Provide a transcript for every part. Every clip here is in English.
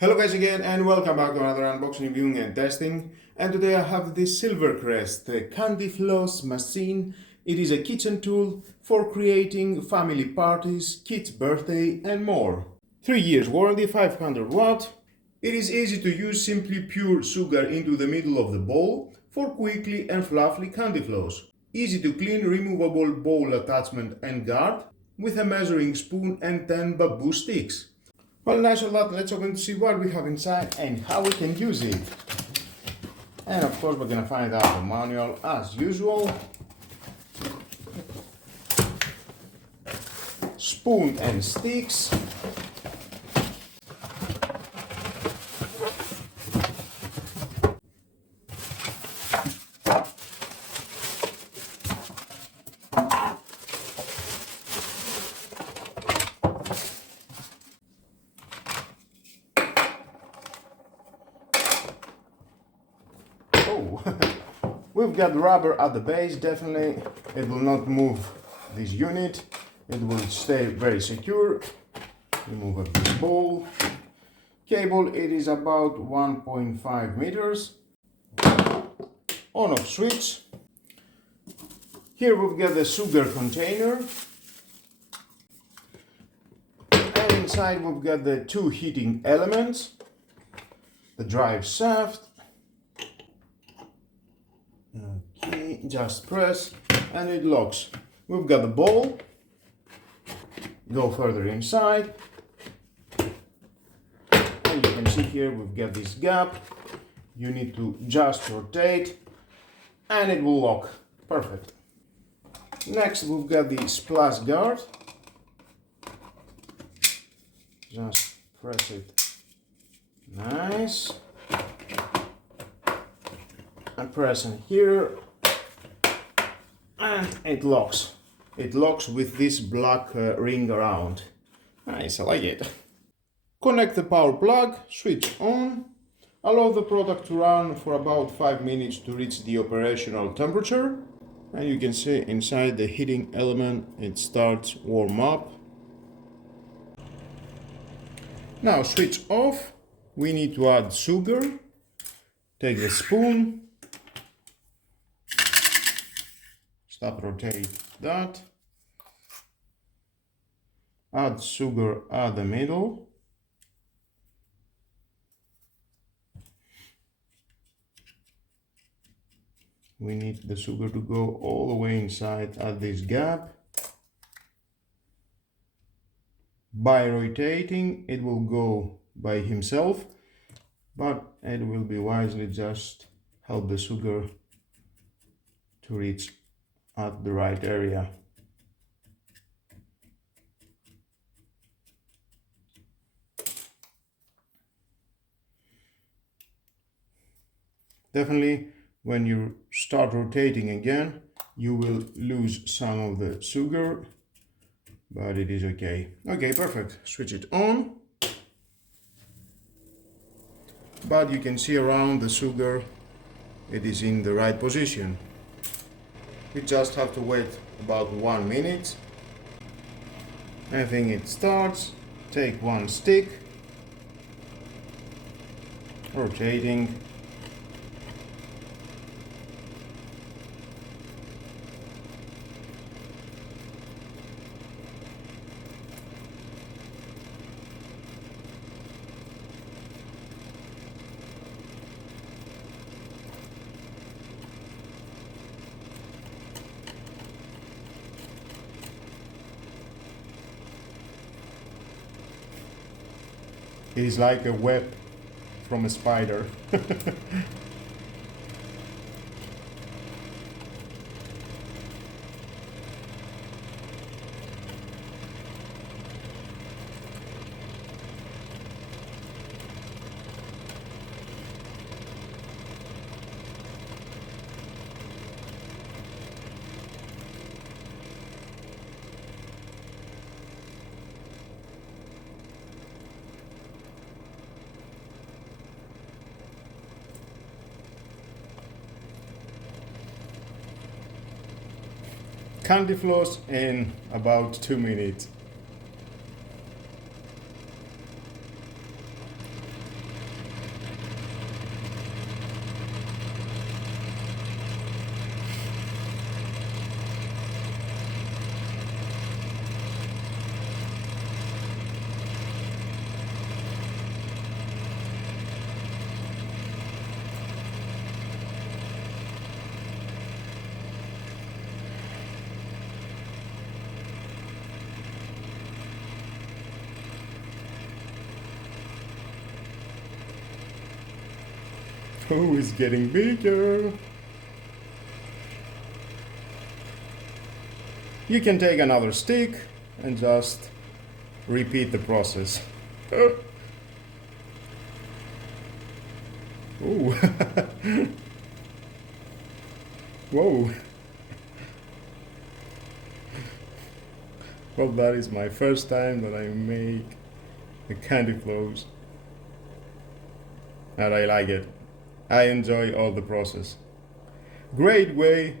Hello guys again and welcome back to another unboxing, reviewing and testing. And today I have this SilverCrest Candyfloss machine. It is a kitchen tool for creating family parties, kids' birthday and more. 3 years warranty, 500 watt. It is easy to use, simply pour sugar into the middle of the bowl for quickly and fluffy candy floss. Easy to clean, removable bowl attachment and guard with a measuring spoon and 10 bamboo sticks. Well, nice a lot. Let's open to see what we have inside and how we can use it. And of course we're gonna find out the manual as usual. Spoon and sticks. We've got rubber at the base, definitely it will not move this unit, it will stay very secure. Remove of this bowl. Cable, it is about 1.5 meters. On off switch. Here we've got the sugar container. And inside we've got the two heating elements. The drive shaft. Okay, just press and it locks. We've got the bowl. Go further inside. And you can see here we've got this gap. You need to just rotate and it will lock. Perfect. Next we've got the splash guard. Just press it. Nice. And press in here and it locks. It locks with this black ring around. Nice, I like it. Connect the power plug, switch on. Allow the product to run for about 5 minutes to reach the operational temperature. And you can see inside the heating element it starts warm up. Now switch off. We need to add sugar. Take the spoon. Stop, rotate that. Add sugar at the middle. We need the sugar to go all the way inside at this gap. By rotating, it will go by himself, but it will be wisely just help the sugar to reach at the right area. Definitely when you start rotating again you will lose some of the sugar, but it is okay. Okay, perfect. Switch it on. But you can see around the sugar it is in the right position. We just have to wait about 1 minute. I think it starts. Take one stick, rotating. It is like a web from a spider. Candy floss in about 2 minutes. Oh, it's getting bigger. You can take another stick and just repeat the process. Oh. Whoa. Well, that is my first time that I make a candy floss, and I like it. I enjoy all the process. Great way,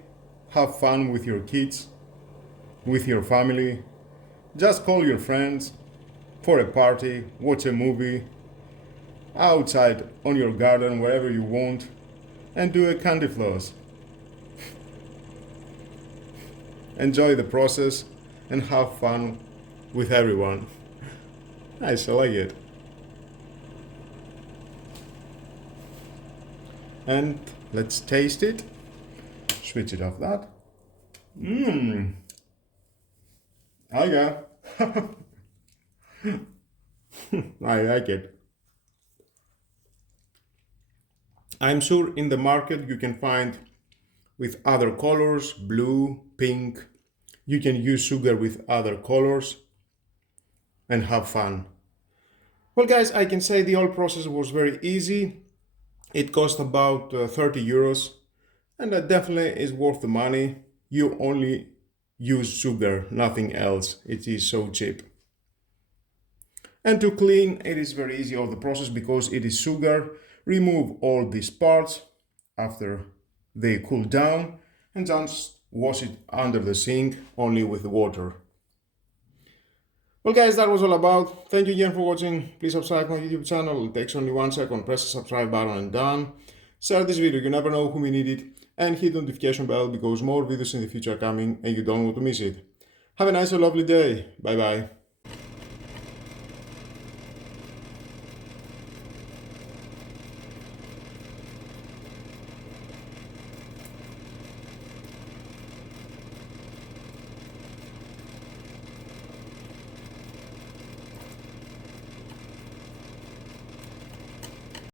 have fun with your kids, with your family. Just call your friends for a party, watch a movie, outside, on your garden, wherever you want, and do a candy floss. Enjoy the process and have fun with everyone. Nice, I like it. And let's taste it. Switch it off that. Okay. I like it. I'm sure in the market you can find with other colors, blue, pink. You can use sugar with other colors and have fun. Well, guys, I can say the whole process was very easy. It cost about 30 euros, and that definitely is worth the money. You only use sugar, nothing else. It is so cheap. And to clean, it is very easy all the process because it is sugar. Remove all these parts after they cool down and just wash it under the sink only with water. Well, guys, that was all about. Thank you again for watching. Please subscribe to my YouTube channel. It takes only 1 second. Press the subscribe button and done. Share this video, you never know who may need it. And hit the notification bell because more videos in the future are coming and you don't want to miss it. Have a nice and lovely day. Bye bye.